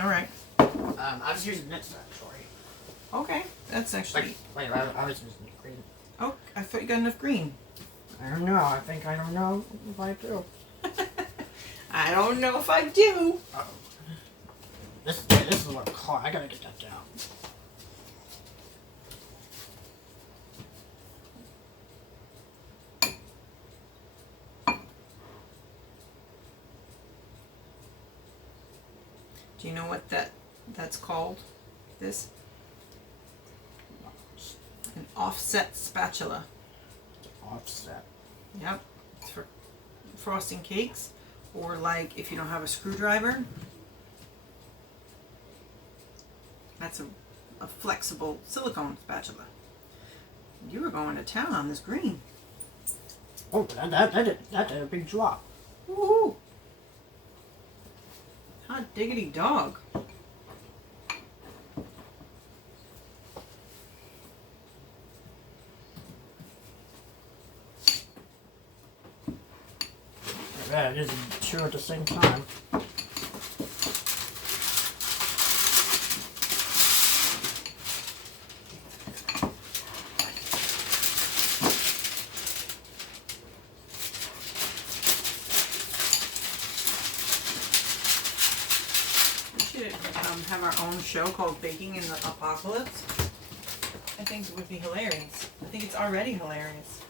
All right. I was using this actually. Okay, that's actually. Wait, I was using green. Oh, I thought you got enough green. I don't know. I don't know if I do. I don't know if I do. Uh-oh. This is a little hard. I gotta get that down. Do you know what that's called? This? An offset spatula. Offset. Yep. It's for frosting cakes, or like if you don't have a screwdriver. That's a flexible silicone spatula. You were going to town on this green. Oh, that did a big drop. Woohoo! Hot diggity dog. Yeah, it is two at the same time. Have our own show called Baking in the Apocalypse. I think it would be hilarious. I think it's already hilarious.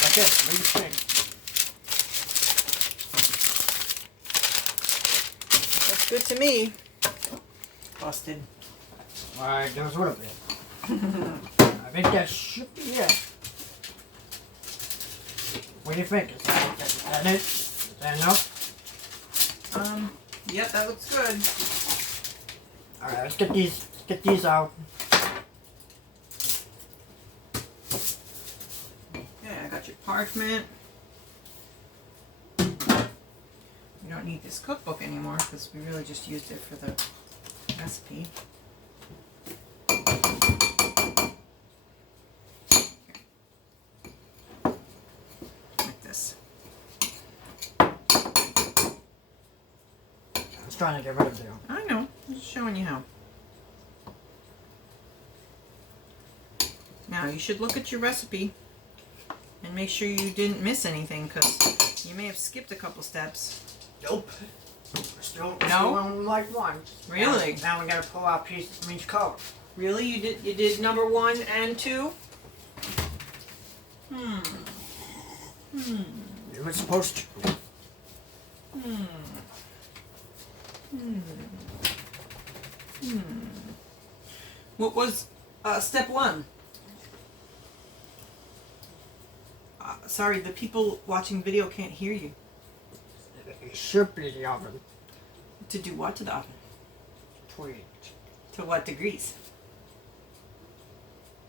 That's it. What do you think? Looks good to me. Busted. Alright, there was a little bit. I think that should be it. What do you think? Is that it? Is that enough? Yep, that looks good. Alright, let's get these out. Okay, I got your parchment. We don't need this cookbook anymore because we really just used it for the recipe. Trying to get rid of them. I know. I'm just showing you how. Now you should look at your recipe and make sure you didn't miss anything because you may have skipped a couple steps. Nope. Still on like one. Really? Now we gotta pull out pieces from each color. Really? You did number 1 and 2? You were supposed to. What was step 1? Sorry, the people watching video can't hear you. It should be the oven. To do what to the oven? Tweet. To what degrees?